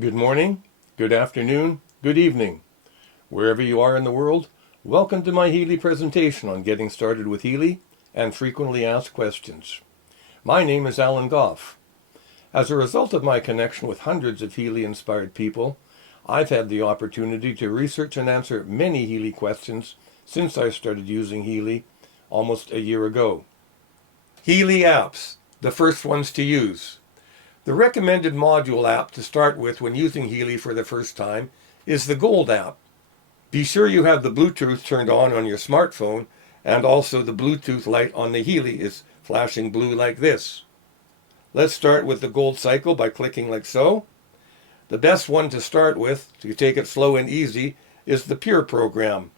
Good morning, good afternoon, good evening. Wherever you are in the world, welcome to my Healy presentation on getting started with Healy and frequently asked questions. My name is Alan Goff. As a result of my connection with hundreds of Healy-inspired people, I've had the opportunity to research and answer many Healy questions since I started using Healy almost a year ago. Healy apps, the first ones to use. The recommended module app to start with when using Healy for the first time is the Gold app. Be sure you have the Bluetooth turned on your smartphone, and also the Bluetooth light on the Healy is flashing blue like this. Let's start with the Gold cycle by clicking like so. The best one to start with, to take it slow and easy, is the Pure program.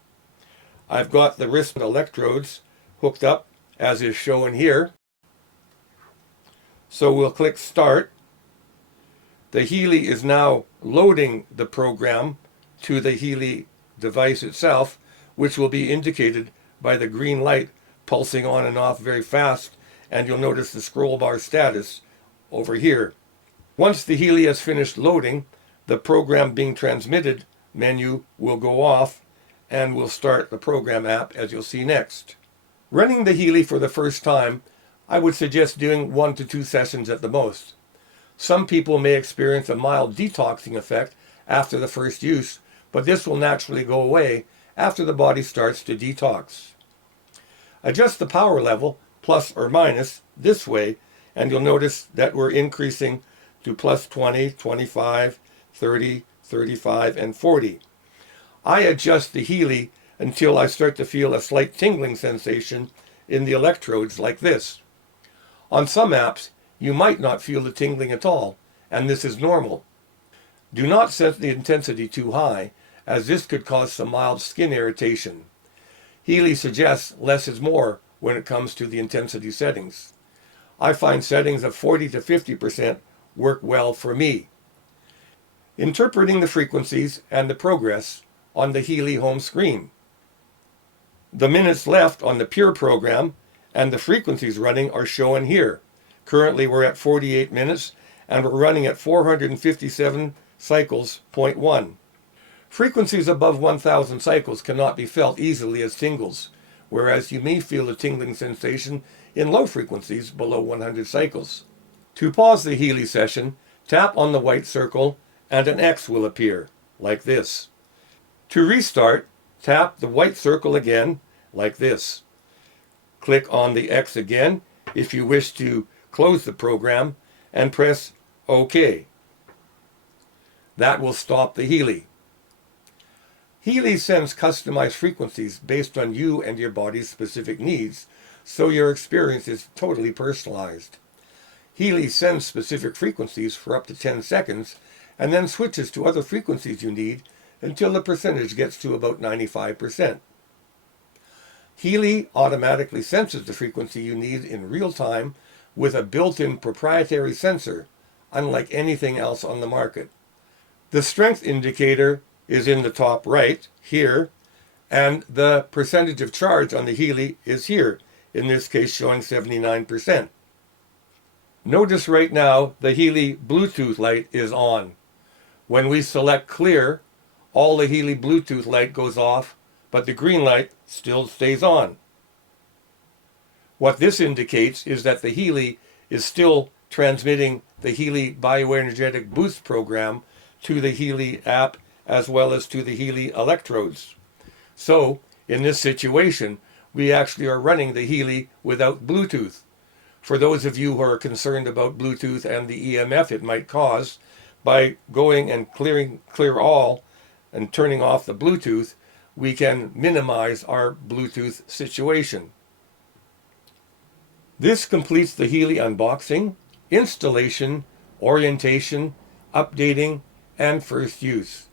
I've got the wrist electrodes hooked up as is shown here. So we'll click Start. The Healy is now loading the program to the Healy device itself, which will be indicated by the green light pulsing on and off very fast, and you'll notice the scroll bar status over here. Once the Healy has finished loading, the program being transmitted menu will go off and we'll start the program app, as you'll see next. Running the Healy for the first time, I would suggest doing 1 to 2 sessions at the most. Some people may experience a mild detoxing effect after the first use, but this will naturally go away after the body starts to detox. Adjust the power level, plus or minus, this way, and you'll notice that we're increasing to plus 20, 25, 30, 35, and 40. I adjust the Healy until I start to feel a slight tingling sensation in the electrodes like this. On some apps, you might not feel the tingling at all, and this is normal. Do not set the intensity too high, as this could cause some mild skin irritation. Healy suggests less is more when it comes to the intensity settings. I find settings of 40 to 50% work well for me. Interpreting the frequencies and the progress on the Healy home screen. The minutes left on the Pure program and the frequencies running are shown here. Currently we're at 48 minutes and we're running at 457 cycles, 0.1. Frequencies above 1000 cycles cannot be felt easily as tingles, whereas you may feel a tingling sensation in low frequencies below 100 cycles. To pause the Healy session, tap on the white circle and an X will appear, like this. To restart, tap the white circle again, like this. Click on the X again if you wish to close the program and press OK. That will stop the Healy. Healy sends customized frequencies based on you and your body's specific needs, so your experience is totally personalized. Healy sends specific frequencies for up to 10 seconds and then switches to other frequencies you need until the percentage gets to about 95%. Healy automatically senses the frequency you need in real time with a built-in proprietary sensor, unlike anything else on the market. The strength indicator is in the top right, here, and the percentage of charge on the Healy is here, in this case showing 79%. Notice right now the Healy Bluetooth light is on. When we select clear, all the Healy Bluetooth light goes off, but the green light still stays on. What this indicates is that the Healy is still transmitting the Healy Bioenergetic Boost program to the Healy app as well as to the Healy electrodes. So, in this situation, we actually are running the Healy without Bluetooth. For those of you who are concerned about Bluetooth and the EMF it might cause, by going and clear all and turning off the Bluetooth, we can minimize our Bluetooth situation. This completes the Healy unboxing, installation, orientation, updating, and first use.